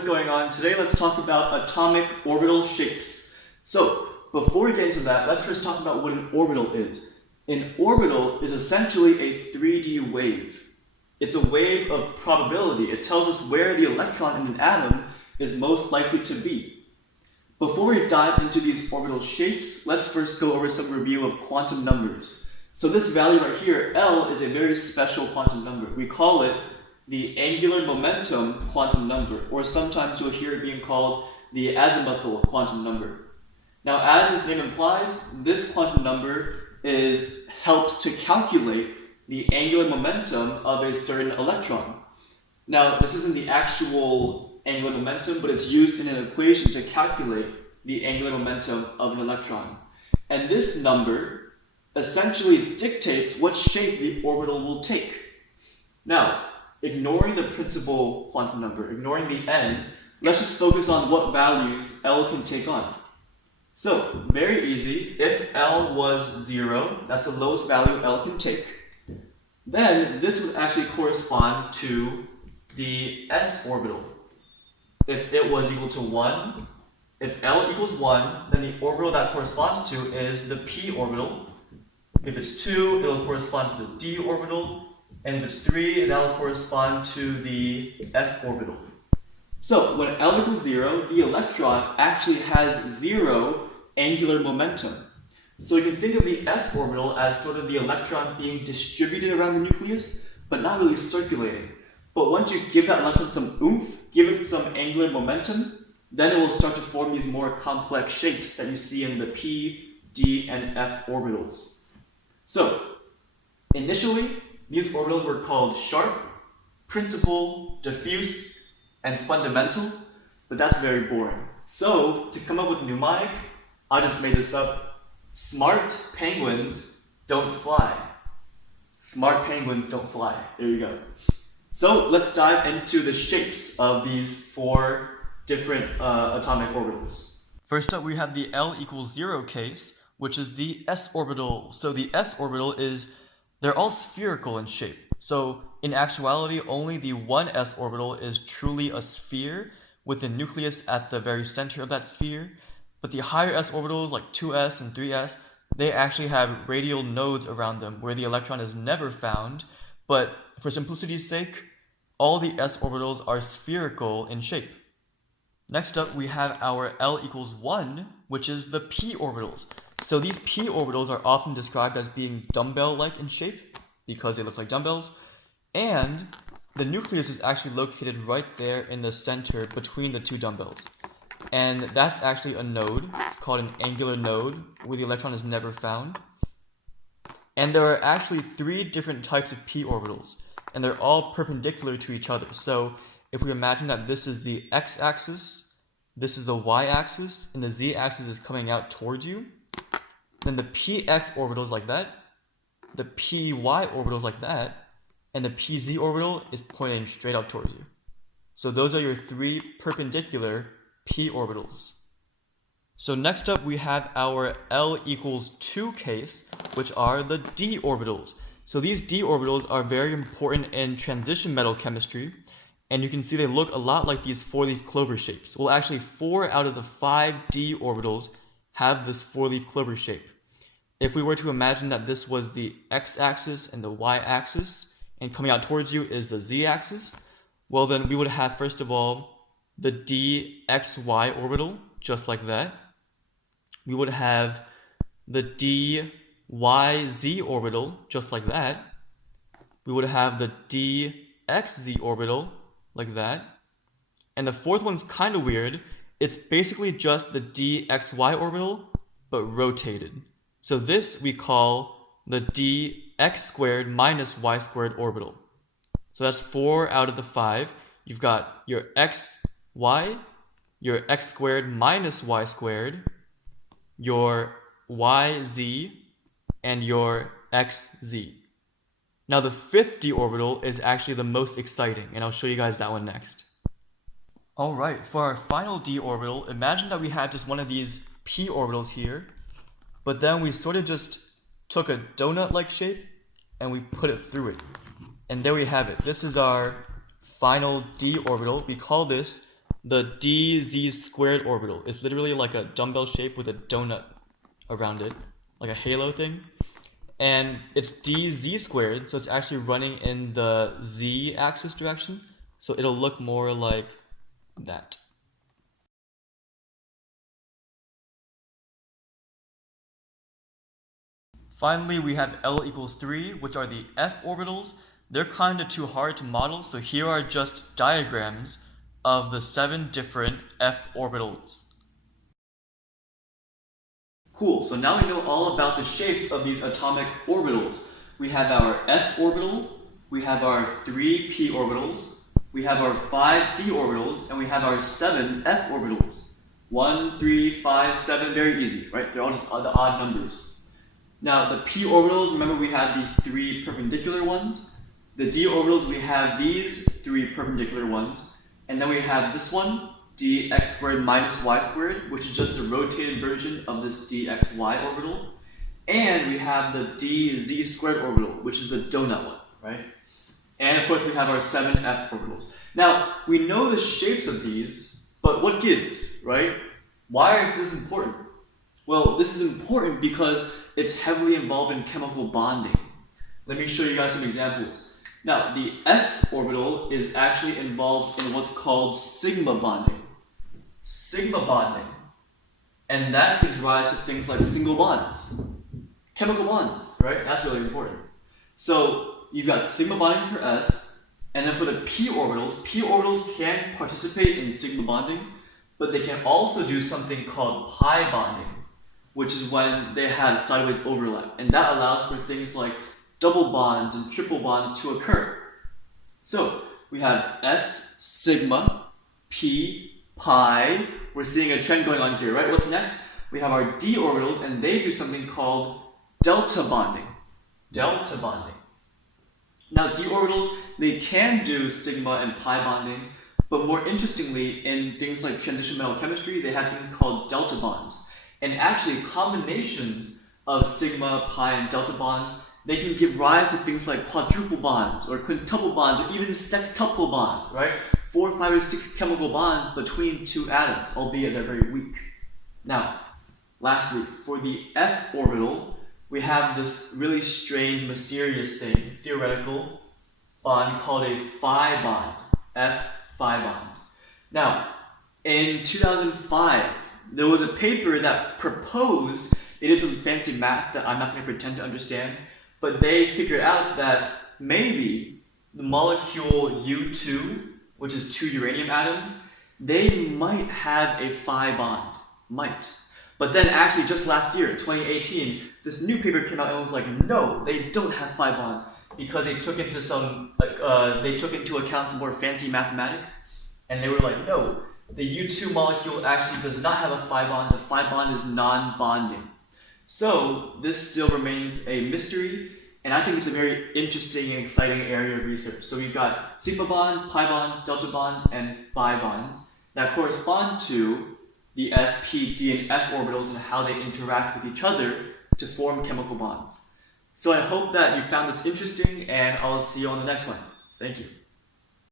is going on? Today let's talk about atomic orbital shapes. So, before we get into that, let's first talk about what an orbital is. An orbital is essentially a 3D wave. It's a wave of probability. It tells us where the electron in an atom is most likely to be. Before we dive into these orbital shapes, let's first go over some review of quantum numbers. So this value right here, L, is a very special quantum number. We call it the angular momentum quantum number, or sometimes you'll hear it being called the azimuthal quantum number. Now, as its name implies, this quantum number helps to calculate the angular momentum of a certain electron. Now, this isn't the actual angular momentum, but it's used in an equation to calculate the angular momentum of an electron. And this number essentially dictates what shape the orbital will take. Now, ignoring the principal quantum number, ignoring the n, let's just focus on what values L can take on. So, very easy. If L was 0, that's the lowest value L can take, then this would actually correspond to the s orbital. If it was equal to 1, if L equals 1, then the orbital that corresponds to is the p orbital. If it's 2, it'll correspond to the d orbital. And if it's 3, that'll correspond to the f orbital. So when L equals 0, the electron actually has 0 angular momentum. So you can think of the s orbital as sort of the electron being distributed around the nucleus, but not really circulating. But once you give that electron some oomph, give it some angular momentum, then it will start to form these more complex shapes that you see in the p, d, and f orbitals. So initially, these orbitals were called sharp, principal, diffuse, and fundamental, but that's very boring. So, to come up with a mnemonic, I just made this up. Smart penguins don't fly. Smart penguins don't fly. There you go. So, let's dive into the shapes of these 4 different atomic orbitals. First up, we have the L equals 0 case, which is the s orbital. So, the s orbital they're all spherical in shape. So in actuality, only the 1s orbital is truly a sphere with a nucleus at the very center of that sphere. But the higher s orbitals like 2s and 3s, they actually have radial nodes around them where the electron is never found. But for simplicity's sake, all the s orbitals are spherical in shape. Next up, we have our L equals 1, which is the p orbitals. So these p orbitals are often described as being dumbbell-like in shape because they look like dumbbells, and the nucleus is actually located right there in the center between the 2 dumbbells. And that's actually a node. It's called an angular node where the electron is never found. And there are actually 3 different types of p orbitals, and they're all perpendicular to each other. So if we imagine that this is the x-axis, this is the y-axis, and the z-axis is coming out towards you, then the px orbital is like that, the py orbital is like that, and the pz orbital is pointing straight up towards you. So those are your 3 perpendicular p orbitals. So next up we have our L equals 2 case, which are the d orbitals. So these d orbitals are very important in transition metal chemistry, and you can see they look a lot like these 4-leaf clover shapes. Well, actually 4 out of the 5 d orbitals have this 4-leaf clover shape. If we were to imagine that this was the x-axis and the y-axis, and coming out towards you is the z-axis, well then we would have first of all the dxy orbital, just like that. We would have the dyz orbital, just like that. We would have the dxz orbital, like that. And the 4th one's kind of weird. It's basically just the dxy orbital, but rotated. So this we call the dx squared minus y squared orbital. So that's 4 out of the 5. You've got your xy, your x squared minus y squared, your yz, and your xz. Now the 5th d orbital is actually the most exciting, and I'll show you guys that one next. Alright, for our final d orbital, imagine that we had just one of these p orbitals here, but then we sort of just took a donut-like shape and we put it through it. And there we have it. This is our final d orbital. We call this the dz squared orbital. It's literally like a dumbbell shape with a donut around it, like a halo thing. And it's dz squared, so it's actually running in the z-axis direction, so it'll look more like that. Finally, we have L equals 3, which are the f orbitals. They're kind of too hard to model, so here are just diagrams of the 7 different f orbitals. Cool, so now we know all about the shapes of these atomic orbitals. We have our s orbital, we have our 3 p orbitals, we have our 5 d orbitals, and we have our 7 f orbitals. 1, 3, 5, 7, very easy, right? They're all just the odd numbers. Now, the p orbitals, remember we have these 3 perpendicular ones. The d orbitals, we have these 3 perpendicular ones. And then we have this one, dx squared minus y squared, which is just a rotated version of this dxy orbital. And we have the dz squared orbital, which is the donut one, right? And of course, we have our 7 f orbitals. Now, we know the shapes of these, but what gives, right? Why is this important? Well, this is important because it's heavily involved in chemical bonding. Let me show you guys some examples. Now, the s orbital is actually involved in what's called sigma bonding. Sigma bonding. And that gives rise to things like single bonds. Chemical bonds, right? That's really important. So, you've got sigma bonding for s, and then for the p orbitals can participate in sigma bonding, but they can also do something called pi bonding, which is when they have sideways overlap. And that allows for things like double bonds and triple bonds to occur. So we have S sigma, P pi. We're seeing a trend going on here, right? What's next? We have our d orbitals, and they do something called delta bonding. Delta bonding. Now d orbitals, they can do sigma and pi bonding, but more interestingly, in things like transition metal chemistry, they have things called delta bonds. And actually, combinations of sigma, pi, and delta bonds, they can give rise to things like quadruple bonds, or quintuple bonds, or even sextuple bonds, right? 4, 5, or 6 chemical bonds between 2 atoms, albeit they're very weak. Now, lastly, for the f orbital, we have this really strange, mysterious thing, theoretical bond called a phi bond, f phi bond. Now, in 2005, there was a paper that proposed, it is some fancy math that I'm not going to pretend to understand, but they figured out that maybe the molecule U2, which is 2 uranium atoms, they might have a phi bond. Might. But then actually just last year, 2018, this new paper came out and was like, no, they don't have phi bonds, because they took into account some more fancy mathematics, and they were like, no, the U2 molecule actually does not have a phi bond. The phi bond is non-bonding. So this still remains a mystery, and I think it's a very interesting and exciting area of research. So we've got sigma bond, pi bonds, delta bonds, and phi bonds that correspond to the s, p, d, and f orbitals and how they interact with each other to form chemical bonds. So I hope that you found this interesting, and I'll see you on the next one. Thank you.